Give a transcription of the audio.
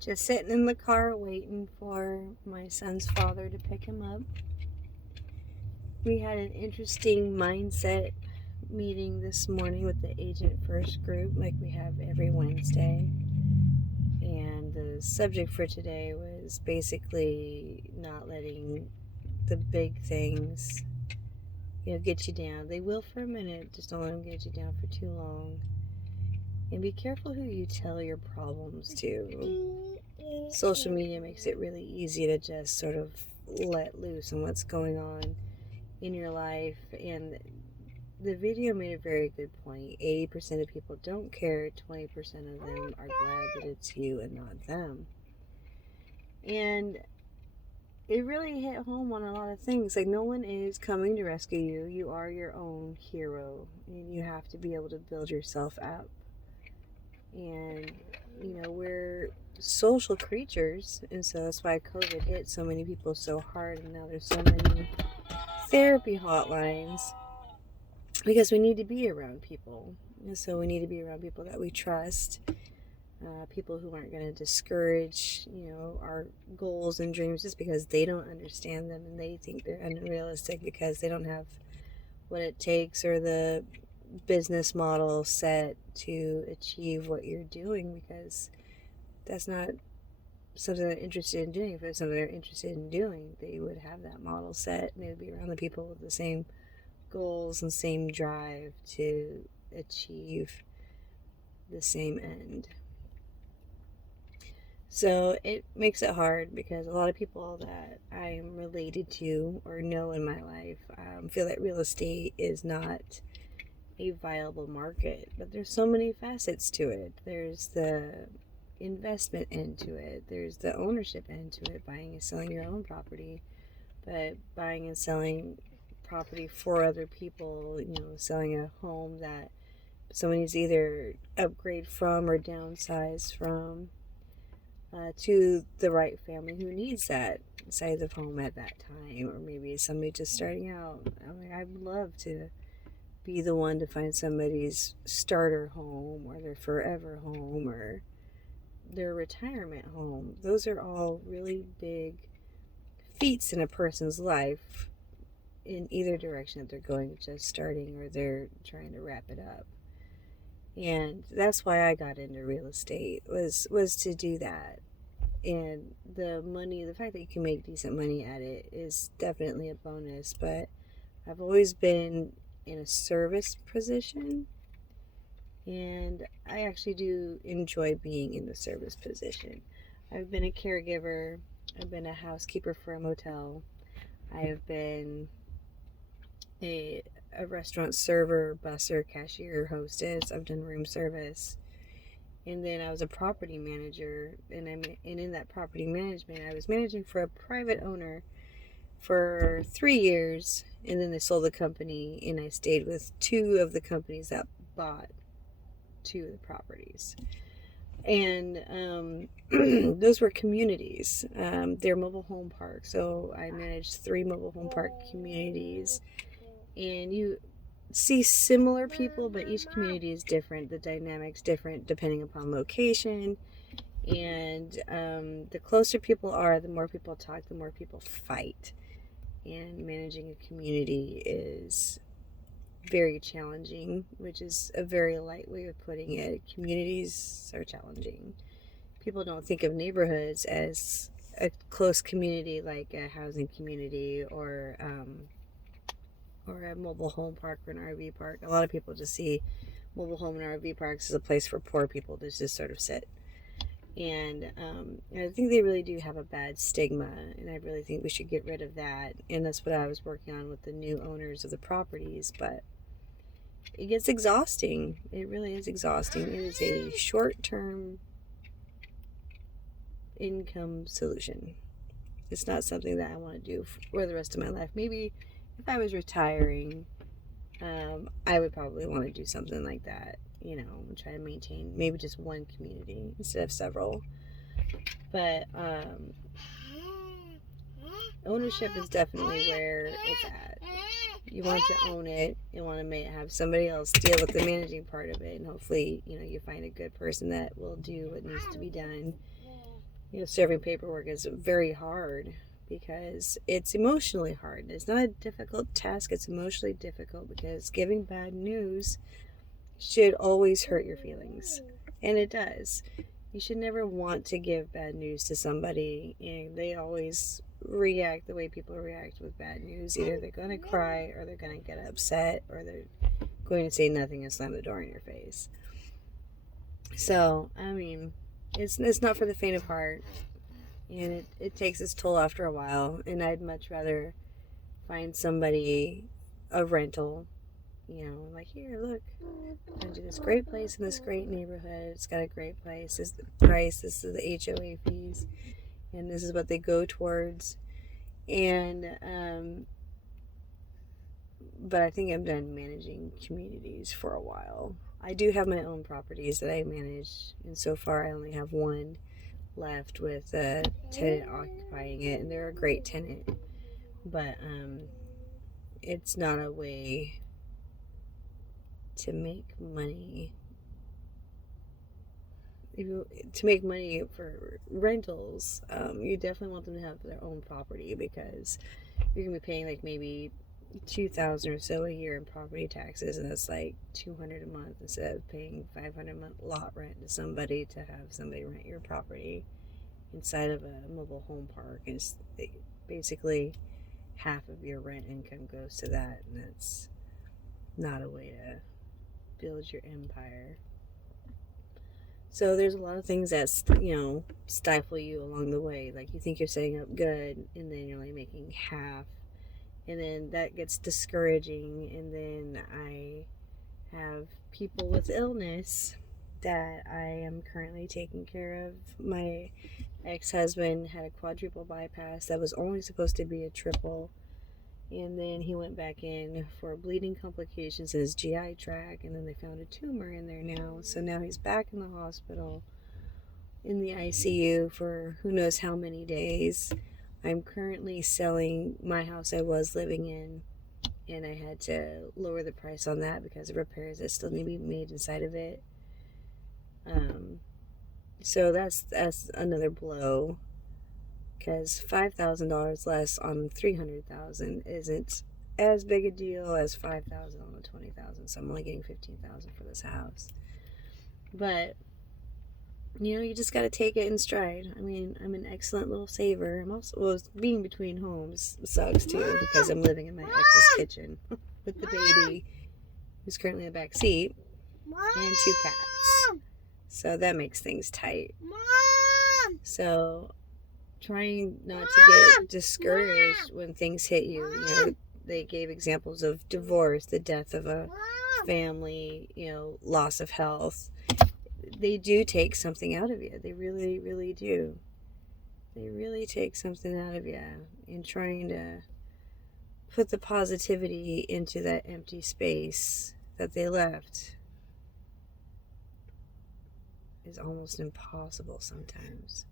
Just sitting in the car waiting for my son's father to pick him up. We had an interesting mindset meeting this morning with the Agent First group, like we have every Wednesday. And the subject for today was basically not letting the big things, get you down. They will for a minute, just don't let them get you down for too long. And be careful who you tell your problems to. Social media makes it really easy to just sort of let loose on what's going on in your life. And the video made a very good point. 80% of people don't care, 20% of them are glad that it's you and not them. And it really hit home on a lot of things. Like, no one is coming to rescue you. You are your own hero, and you have to be able to build yourself up. And, we're social creatures, and so that's why COVID hit so many people so hard, and now there's so many therapy hotlines, because we need to be around people. And so we need to be around people that we trust, people who aren't going to discourage, our goals and dreams just because they don't understand them and they think they're unrealistic because they don't have what it takes or the business model set to achieve what you're doing, because that's not something they're interested in doing. If it's something they're interested in doing, they would have that model set and they would be around the people with the same goals and same drive to achieve the same end. So it makes it hard because a lot of people that I'm related to or know in my life feel that real estate is not a viable market, but there's so many facets to it. There's the investment end to it, there's the ownership end to it, buying and selling your own property, but buying and selling property for other people, selling a home that someone needs to either upgrade from or downsize from, to the right family who needs that size of home at that time, or maybe somebody just starting out. I would love to be the one to find somebody's starter home or their forever home or their retirement home. Those are all really big feats in a person's life in either direction that they're going, just starting or they're trying to wrap it up. And that's why I got into real estate, was to do that. And the fact that you can make decent money at it is definitely a bonus, but I've always been in a service position, and I actually do enjoy being in the service position. I've been a caregiver, I've been a housekeeper for a motel, I have been a restaurant server, busser, cashier, hostess, I've done room service, and then I was a property manager, and in that property management, I was managing for a private owner for 3 years, and then they sold the company, and I stayed with two of the companies that bought two of the properties. And those were communities. They're mobile home parks, so I managed 3 mobile home park communities, and you see similar people, but each community is different. The dynamic's different depending upon location, and the closer people are, the more people talk, the more people fight. And managing a community is very challenging, which is a very light way of putting it. Communities are challenging. People don't think of neighborhoods as a close community like a housing community or a mobile home park or an RV park. A lot of people just see mobile home and RV parks as a place for poor people to just sort of sit. And I think they really do have a bad stigma, and I really think we should get rid of that. And that's what I was working on with the new owners of the properties. But it gets exhausting. It really is exhausting. It is a short-term income solution. It's not something that I want to do for the rest of my life. Maybe if I was retiring, I would probably want to do something like that. Try to maintain maybe just one community instead of several. But ownership is definitely where it's at. You want to own it. You want to have somebody else deal with the managing part of it, and hopefully, you find a good person that will do what needs to be done serving paperwork is very hard because it's emotionally hard. It's not a difficult task, it's emotionally difficult because giving bad news should always hurt your feelings. And it does. You should never want to give bad news to somebody, and they always react the way people react with bad news. Either they're going to cry, or they're going to get upset, or they're going to say nothing and slam the door in your face. So, I mean, it's not for the faint of heart, and it takes its toll after a while, and I'd much rather find somebody a rental, like, here, look, I'm going to this great place in this great neighborhood. It's got a great place. This is the price. This is the HOA fees. And this is what they go towards. And, but I think I'm done managing communities for a while. I do have my own properties that I manage. And so far, I only have one left with a tenant occupying it. And they're a great tenant. But, it's not a way to make money. To make money for rentals, you definitely want them to have their own property, because you're gonna be paying like maybe $2,000 or so a year in property taxes, and that's like $200 a month instead of paying $500 a month lot rent to somebody to have somebody rent your property inside of a mobile home park. And it's basically half of your rent income goes to that, and that's not a way to build your empire. So there's a lot of things that, stifle you along the way. Like, you think you're setting up good, and then you're only making half. And then that gets discouraging. And then I have people with illness that I am currently taking care of. My ex-husband had a quadruple bypass that was only supposed to be a triple. And then he went back in for bleeding complications in his GI tract, and then they found a tumor in there now. So now he's back in the hospital in the ICU for who knows how many days. I'm currently selling my house I was living in, and I had to lower the price on that because of repairs that still need to be made inside of it. So that's another blow, because $5,000 less on $300,000 isn't as big a deal as $5,000 on the $20,000. So I'm only getting $15,000 for this house. But you just got to take it in stride. I mean, I'm an excellent little saver. I'm also, being between homes sucks too, because I'm living in my ex's kitchen with the baby, who's currently in the back seat, and 2 cats. So that makes things tight. So trying not to get discouraged when things hit you. They gave examples of divorce, the death of a family, loss of health. They do take something out of you. They really, really do. They really take something out of you. And trying to put the positivity into that empty space that they left is almost impossible sometimes.